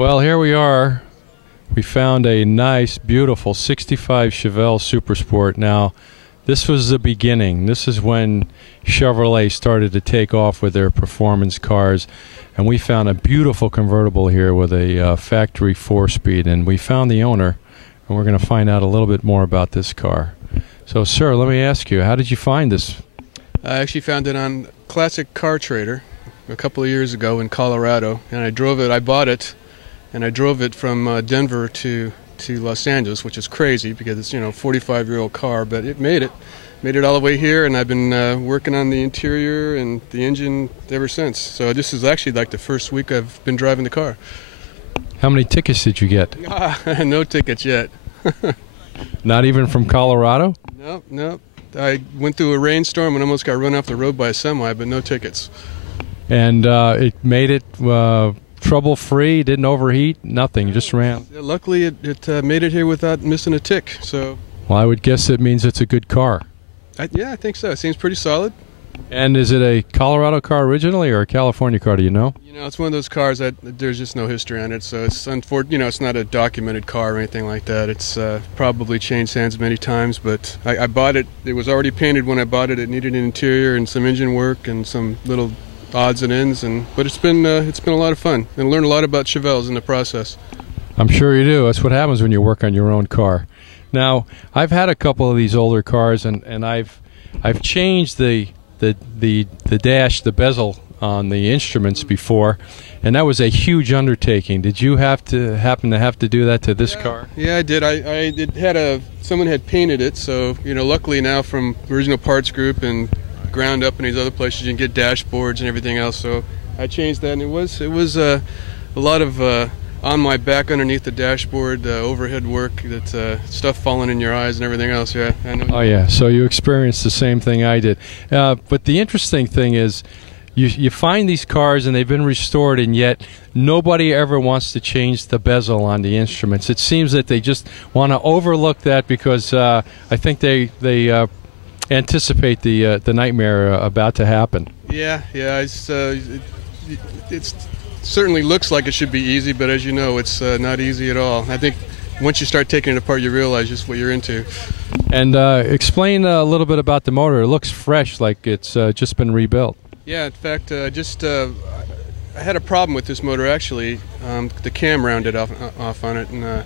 Well, here we are. We found a nice, beautiful 65 Chevelle Super Sport. Now, this was the beginning. This is when Chevrolet started to take off with their performance cars. And we found a beautiful convertible here with a factory 4-speed. And we found the owner, and we're going to find out a little bit more about this car. So, sir, let me ask you, how did you find this? I actually found it on Classic Car Trader a couple of years ago in Colorado. And I bought it. And I drove it from Denver to Los Angeles, which is crazy because it's, you know, a 45-year-old car, but it made it all the way here, and I've been working on the interior and the engine ever since. So this is actually like the first week I've been driving the car. How many tickets did you get? No tickets yet. Not even from Colorado? Nope. I went through a rainstorm and almost got run off the road by a semi, but no tickets. And it made it trouble-free, didn't overheat, nothing, you just ran. Luckily, it made it here without missing a tick. So, well, I would guess it means it's a good car. Yeah, I think so. It seems pretty solid. And is it a Colorado car originally or a California car? Do you know? You know, it's one of those cars that there's just no history on it, so it's unfortunate. You know, it's not a documented car or anything like that. It's probably changed hands many times, but I bought it. It was already painted when I bought it. It needed an interior and some engine work and some little odds and ends, but it's been a lot of fun, and I learned a lot about Chevelles in the process. I'm sure you do. That's what happens when you work on your own car. Now, I've had a couple of these older cars, and I've changed the dash, the bezel on the instruments before, and that was a huge undertaking. Did you happen to have to do that to this car? Yeah, I did. Someone had painted it, so, you know, luckily now from Original Parts Group and ground up in these other places you can get dashboards and everything else, so I changed that, and it was a lot of on my back underneath the dashboard, overhead work, that stuff falling in your eyes and everything else. Yeah, I know. Oh yeah, so you experienced the same thing I did. But the interesting thing is you find these cars and they've been restored, and yet nobody ever wants to change the bezel on the instruments. It seems that they just want to overlook that because I think they anticipate the nightmare about to happen. Yeah. It certainly looks like it should be easy, but as you know, it's not easy at all. I think once you start taking it apart, you realize just what you're into. And explain a little bit about the motor. It looks fresh, like it's just been rebuilt. Yeah, in fact, I had a problem with this motor actually. The cam rounded off on it, and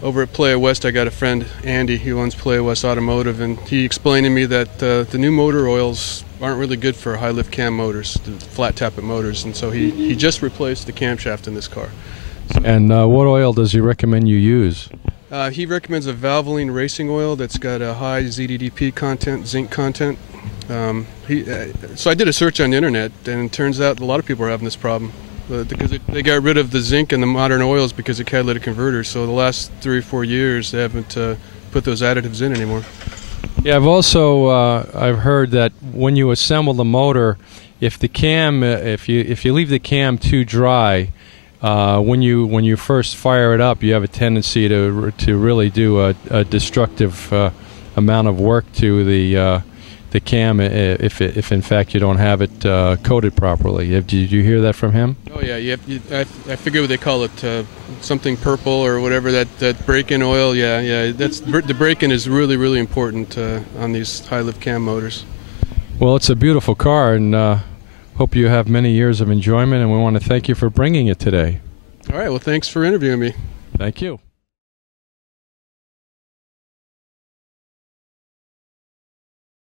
over at Playa West, I got a friend, Andy, he owns Playa West Automotive, and he explained to me that the new motor oils aren't really good for high lift cam motors, the flat tappet motors, and so he just replaced the camshaft in this car. So, and what oil does he recommend you use? He recommends a Valvoline racing oil that's got a high ZDDP content, zinc content. So I did a search on the internet, and it turns out a lot of people are having this problem. Because they got rid of the zinc in the modern oils because of catalytic converters. So the last 3 or 4 years they haven't put those additives in anymore. Yeah, I've also I've heard that when you assemble the motor, if the cam, if you leave the cam too dry, when you first fire it up, you have a tendency to really do a destructive amount of work to the cam if in fact you don't have it coated properly. Did you hear that from him? Oh yeah, I forget what they call it, something purple or whatever, that break-in oil. Yeah, the break-in is really important on these high lift cam motors. Well, it's a beautiful car, and hope you have many years of enjoyment, and we want to thank you for bringing it today. All right, well, thanks for interviewing me. Thank you.